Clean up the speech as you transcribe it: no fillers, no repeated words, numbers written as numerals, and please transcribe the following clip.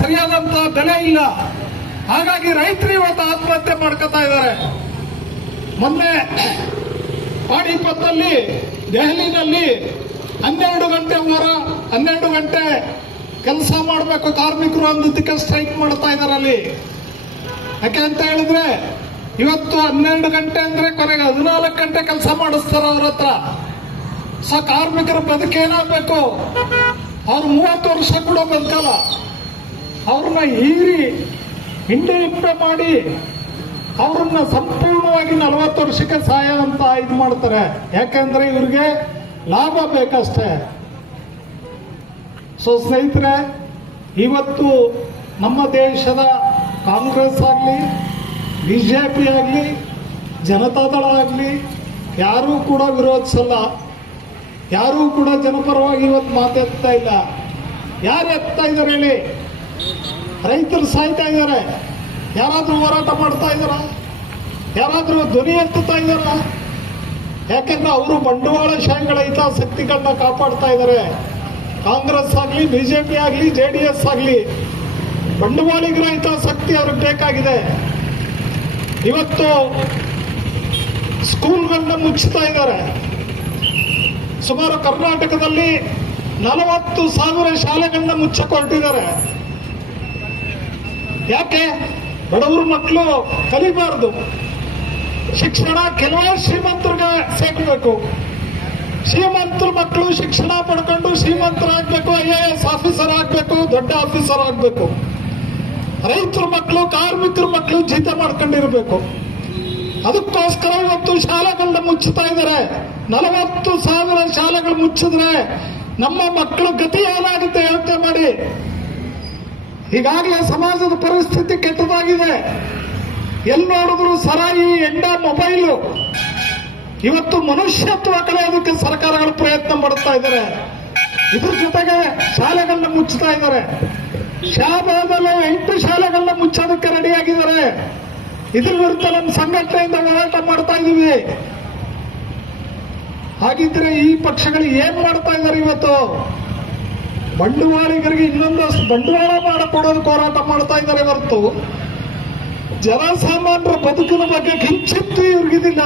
ಸರಿಯಾದಂತ ಬೆಲೆ ಇಲ್ಲ. ಹಾಗಾಗಿ ರೈತರು ಇವತ್ತು ಆತ್ಮಹತ್ಯೆ ಮಾಡ್ಕೊತಾ ಇದ್ದಾರೆ. ಮೊನ್ನೆ ಪಾಣಿಪತ್ನಲ್ಲಿ ದೆಹಲಿನಲ್ಲಿ 12 ಗಂಟೆ 12 ಗಂಟೆ ಕೆಲಸ ಮಾಡಬೇಕು ಕಾರ್ಮಿಕರು ಅಂದಕ್ಕೆ ಸ್ಟ್ರೈಕ್ ಮಾಡ್ತಾ ಇದ್ದಾರೆ ಅಲ್ಲಿ. ಯಾಕೆ ಅಂತ ಹೇಳಿದ್ರೆ ಇವತ್ತು 12 ಗಂಟೆ ಅಂದ್ರೆ ಕೊನೆಗೆ 14 ಗಂಟೆ ಕೆಲಸ ಮಾಡಿಸ್ತಾರೆ ಅವ್ರ ಹತ್ರ. ಕಾರ್ಮಿಕರ ಬದುಕೇನಾಗಬೇಕು? ಅವ್ರು 30 ವರ್ಷ ಕೂಡ ಬದುಕಲ್ಲ. ಅವ್ರನ್ನ ಹೀರಿ ಹಿಂಡೆ ಮಾಡಿ ಅವ್ರನ್ನ ಸಂಪೂರ್ಣವಾಗಿ 40 ವರ್ಷಕ್ಕೆ ಸಹಾಯ ಅಂತ ಇದು ಮಾಡ್ತಾರೆ. ಯಾಕಂದ್ರೆ ಇವ್ರಿಗೆ ಲಾಭ ಬೇಕಷ್ಟೇ. ಸ್ನೇಹಿತರೆ, ಇವತ್ತು ನಮ್ಮ ದೇಶದ ಕಾಂಗ್ರೆಸ್ ಆಗಲಿ, ಬಿಜೆಪಿ ಆಗಲಿ, ಜನತಾದಳ ಆಗಲಿ ಯಾರೂ ಕೂಡ ವಿರೋಧಿಸಲ್ಲ. ಯಾರೂ ಕೂಡ ಜನಪರವಾಗಿ ಇವತ್ತು ಮಾತಾಡ್ತಾ ಇಲ್ಲ. ಯಾರು ಎತ್ತಾ ಇದ್ದಾರೆ ಹೇಳಿ? ರೈತರು ಸಾಯ್ತಾ ಇದ್ದಾರೆ. ಯಾರಾದ್ರೂ ಹೋರಾಟ ಮಾಡ್ತಾ ಇದ್ದಾರ? ಯಾರಾದ್ರೂ ಧ್ವನಿ ಎತ್ತುತ್ತಾ ಇದ್ದಾರ? ಯಾಕೆಂದ್ರೆ ಅವರು ಬಂಡವಾಳಶಾಹಿಗಳ ಹಿತಾಸಕ್ತಿಗಳನ್ನ ಕಾಪಾಡ್ತಾ ಇದ್ದಾರೆ. ಕಾಂಗ್ರೆಸ್ ಆಗಲಿ, ಬಿಜೆಪಿ ಆಗಲಿ, JDS ಆಗಲಿ ಬಂಡವಾಳಿಗರ ಹಿತಾಸಕ್ತಿ ಅವ್ರಿಗೆ ಬೇಕಾಗಿದೆ. ಇವತ್ತು ಸ್ಕೂಲ್ಗಳನ್ನ ಮುಚ್ಚುತ್ತಾ ಇದ್ದಾರೆ. ಸುಮಾರು ಕರ್ನಾಟಕದಲ್ಲಿ 40,000 ಶಾಲೆಗಳನ್ನ ಮುಚ್ಚಕ್ಕೆ ಹೊರಟಿದ್ದಾರೆ. ಯಾಕೆ? ಬಡವರು ಮಕ್ಕಳು ಕಲಿಬಾರ್ದು. ಶಿಕ್ಷಣ ಕೆಲವೇ ಶ್ರೀಮಂತರಿಗೆ ಸೇರ್ಬೇಕು. ಶ್ರೀಮಂತರ ಮಕ್ಕಳು ಶಿಕ್ಷಣ ಪಡ್ಕೊಂಡು ಶ್ರೀಮಂತರಾಗಬೇಕು, IAS ಆಫೀಸರ್ ಆಗಬೇಕು, ದೊಡ್ಡ ಆಫೀಸರ್ ಆಗಬೇಕು. ರೈತರ ಮಕ್ಕಳು, ಕಾರ್ಮಿಕರ ಮಕ್ಕಳು ಜೀತ ಮಾಡ್ಕೊಂಡಿರ್ಬೇಕು. ಅದಕ್ಕೋಸ್ಕರ ಇವತ್ತು ಶಾಲೆಗಳನ್ನ ಮುಚ್ಚುತ್ತಾ ಇದ್ದಾರೆ. 40,000 ಶಾಲೆಗಳು ಮುಚ್ಚಿದ್ರೆ ನಮ್ಮ ಮಕ್ಕಳು ಗತಿ ಏನಾಗುತ್ತೆ ಯೋಚನೆ ಮಾಡಿ. ಈಗಾಗಲೇ ಸಮಾಜದ ಪರಿಸ್ಥಿತಿ ಕೆಟ್ಟದಾಗಿದೆ. ಎಲ್ಲಿ ನೋಡಿದ್ರು ಸರಾಯಿ, ಎಂಡ, ಮೊಬೈಲು. ಇವತ್ತು ಮನುಷ್ಯತ್ವ ಕಳೆಯೋದಕ್ಕೆ ಸರ್ಕಾರಗಳು ಪ್ರಯತ್ನ ಪಡ್ತಾ ಇದ್ದಾರೆ. ಇದ್ರ ಜೊತೆಗೆ ಶಾಲೆಗಳನ್ನ ಮುಚ್ಚುತ್ತಾ ಇದ್ದಾರೆ. ಶಾಬಾದಲ್ಲಿ 8 ಶಾಲೆಗಳನ್ನ ಮುಚ್ಚೋದಕ್ಕೆ ರೆಡಿಯಾಗಿದ್ದಾರೆ. ಇದ್ರ ವಿರುದ್ಧ ನಮ್ಮ ಸಂಘಟನೆಯಿಂದ ಹೋರಾಟ ಮಾಡ್ತಾ ಇದ್ದೀವಿ. ಹಾಗಿದ್ರೆ ಈ ಪಕ್ಷಗಳು ಏನ್ ಮಾಡ್ತಾ ಇದ್ದಾರೆ? ಇವತ್ತು ಬಂಡವಾಳಿಗರಿಗೆ ಇನ್ನೊಂದಷ್ಟು ಬಂಡವಾಳ ಮಾಡಿಕೊಡೋದಕ್ಕೆ ಹೋರಾಟ ಮಾಡ್ತಾ ಇದ್ದಾರೆ ಹೊರತು ಜನಸಾಮಾನ್ಯರ ಬದುಕಿನ ಬಗ್ಗೆ ಕಿಂಚಿತ್ತೂ ಇವ್ರಿಗಿದಿಲ್ಲ.